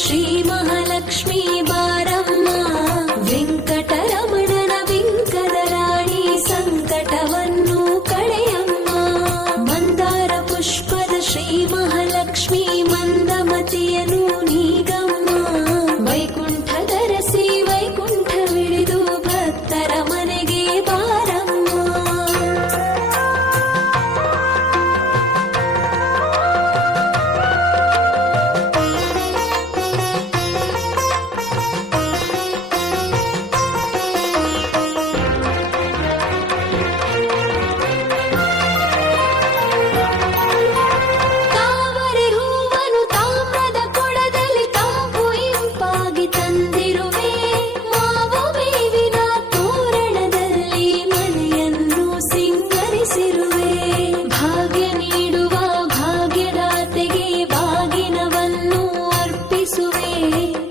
ಶ್ರೀ ಮಹಾಲಕ್ಷ್ಮೀ ಬಾರಮ್ಮ ವೆಂಕಟರಮಣನ ವೆಂಕಟ ರಾಣಿ ಸಂಕಟವನ್ನು ಕಳೆಯಮ್ಮ ಮಂದಾರ ಪುಷ್ಪದ ಶ್ರೀ ಮಹಾಲ sweet.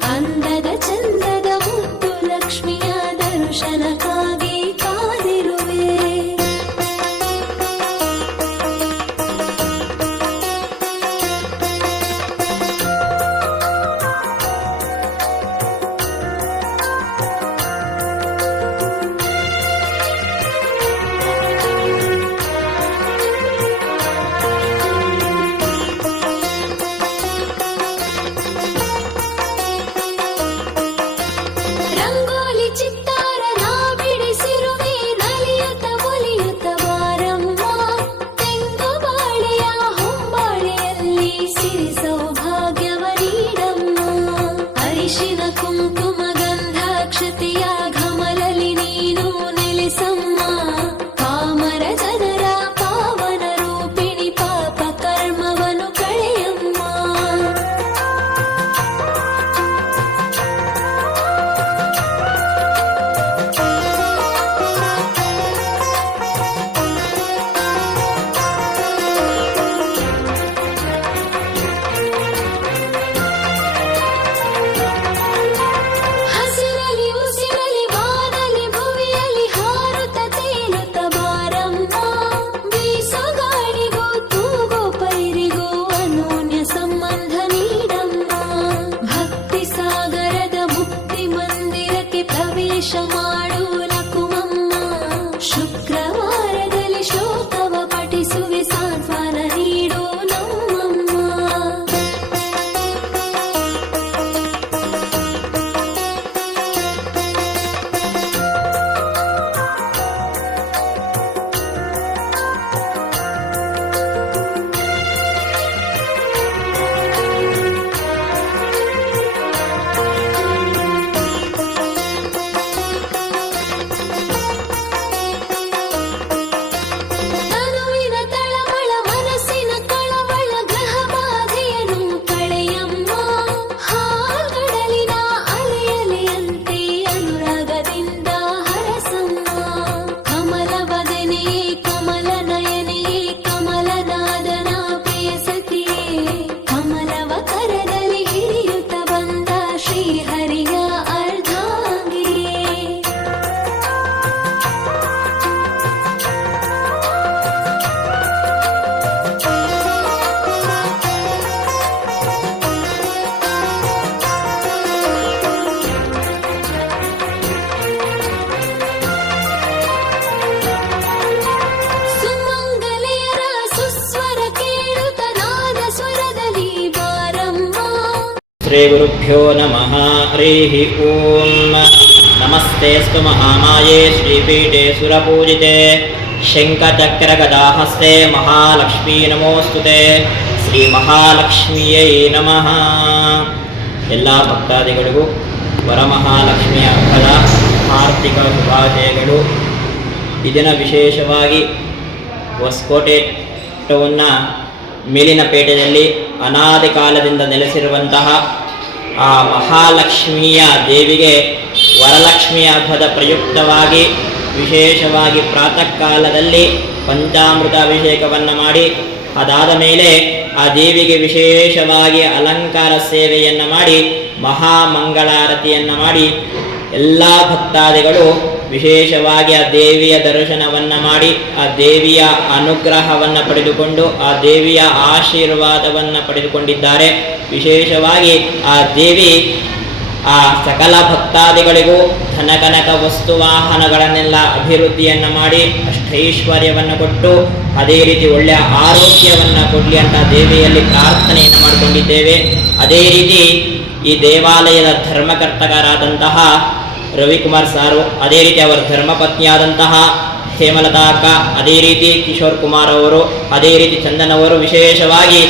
ಶ್ರೀ ಗುರುಭ್ಯೋ ನಮಃ ಹರಿः ಓಂ ನಮಸ್ತೆ ಸ್ತು ಮಹಾಮಾಯೇ ಶ್ರೀಪೀಠೆ ಸುರಪೂಜಿತೆ ಶಂಖಚಕ್ರಗದಾಹಸ್ತೆ ಮಹಾಲಕ್ಷ್ಮೀ ನಮೋಸ್ತುತೆ ಶ್ರೀ ಮಹಾಲಕ್ಷ್ಮಿಯೈ ನಮಃ ಎಲ್ಲ ಭಕ್ತಾದಿಗಳಿಗೂ ವರಮಹಾಲಕ್ಷ್ಮಿಯ ಹಬ್ಬದ ಆರ್ಥಿಕ ಈ ದಿನ ವಿಶೇಷವಾಗಿ ಹೊಸಕೋಟೆ ಮೇಲಿನ ಪೇಟೆಯಲ್ಲಿ ಅನಾದಿ ಕಾಲದಿಂದ ನೆಲೆಸಿರುವಂತಹ ಆ ಮಹಾಲಕ್ಷ್ಮಿಯ ದೇವಿಗೆ ವರಲಕ್ಷ್ಮಿ ಹಬ್ಬದ ಪ್ರಯುಕ್ತವಾಗಿ ವಿಶೇಷವಾಗಿ ಪ್ರಾತಃ ಕಾಲದಲ್ಲಿ ಪಂಚಾಮೃತ ಅಭಿಷೇಕವನ್ನು ಮಾಡಿ, ಅದಾದ ಮೇಲೆ ಆ ದೇವಿಗೆ ವಿಶೇಷವಾಗಿ ಅಲಂಕಾರ ಸೇವೆಯನ್ನು ಮಾಡಿ, ಮಹಾಮಂಗಳಾರತಿಯನ್ನು ಮಾಡಿ, ಎಲ್ಲ ಭಕ್ತಾದಿಗಳು ವಿಶೇಷವಾಗಿ ಆ ದೇವಿಯ ದರ್ಶನವನ್ನು ಮಾಡಿ, ಆ ದೇವಿಯ ಅನುಗ್ರಹವನ್ನು ಪಡೆದುಕೊಂಡು, ಆ ದೇವಿಯ ಆಶೀರ್ವಾದವನ್ನು ಪಡೆದುಕೊಂಡಿದ್ದಾರೆ. ವಿಶೇಷವಾಗಿ ಆ ದೇವಿ ಆ ಸಕಲ ಭಕ್ತಾದಿಗಳಿಗೂ ಧನಕನಕ ವಸ್ತು ವಾಹನಗಳನ್ನೆಲ್ಲ ಅಭಿವೃದ್ಧಿಯನ್ನು ಮಾಡಿ, ಅಷ್ಟೈಶ್ವರ್ಯವನ್ನು ಕೊಟ್ಟು, ಅದೇ ರೀತಿ ಒಳ್ಳೆಯ ಆರೋಗ್ಯವನ್ನು ಕೊಡಲಿ ಅಂತ ದೇವಿಯಲ್ಲಿ ಪ್ರಾರ್ಥನೆಯನ್ನು ಮಾಡಿಕೊಂಡಿದ್ದೇವೆ. ಅದೇ ರೀತಿ ಈ ದೇವಾಲಯದ ಧರ್ಮಕರ್ತಕರಾದಂತಹ ರವಿಕುಮಾರ್ ಸಾರು, ಅದೇ ರೀತಿ ಅವರ ಧರ್ಮಪತ್ನಿಯಾದಂತಹ ಹೇಮಲತಾ ಅಕ್ಕ ಅದೇ ರೀತಿ ಕಿಶೋರ್ ಕುಮಾರ್ ಅವರು, ಅದೇ ರೀತಿ ಚಂದನ್ ಅವರು ವಿಶೇಷವಾಗಿ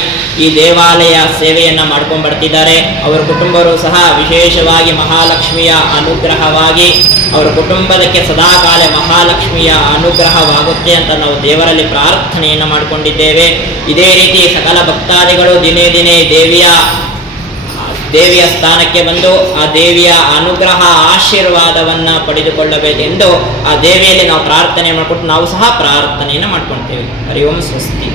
ಈ ದೇವಾಲಯ ಸೇವೆಯನ್ನು ಮಾಡ್ಕೊಂಡು ಬರ್ತಿದ್ದಾರೆ. ಅವರ ಕುಟುಂಬರು ಸಹ ವಿಶೇಷವಾಗಿ ಮಹಾಲಕ್ಷ್ಮಿಯ ಅನುಗ್ರಹವಾಗಿ ಅವರ ಕುಟುಂಬದಕ್ಕೆ ಸದಾಕಾಲ ಮಹಾಲಕ್ಷ್ಮಿಯ ಅನುಗ್ರಹವಾಗುತ್ತೆ ಅಂತ ನಾವು ದೇವರಲ್ಲಿ ಪ್ರಾರ್ಥನೆಯನ್ನು ಮಾಡಿಕೊಂಡಿದ್ದೇವೆ. ಇದೇ ರೀತಿ ಸಕಲ ಭಕ್ತಾದಿಗಳು ದಿನೇ ದಿನೇ ದೇವಿಯ ದೇವಿಯ ಸ್ಥಾನಕ್ಕೆ ಬಂದು ಆ ದೇವಿಯ ಅನುಗ್ರಹ ಆಶೀರ್ವಾದವನ್ನು ಪಡೆದುಕೊಳ್ಳಬೇಕೆಂದು ಆ ದೇವಿಯಲ್ಲಿ ನಾವು ಪ್ರಾರ್ಥನೆ ಮಾಡಿಕೊಟ್ಟು ನಾವು ಸಹ ಪ್ರಾರ್ಥನೆಯನ್ನು ಮಾಡ್ಕೊಳ್ತೇವೆ ಹರಿ ಓಂ ಸ್ವಸ್ತಿ.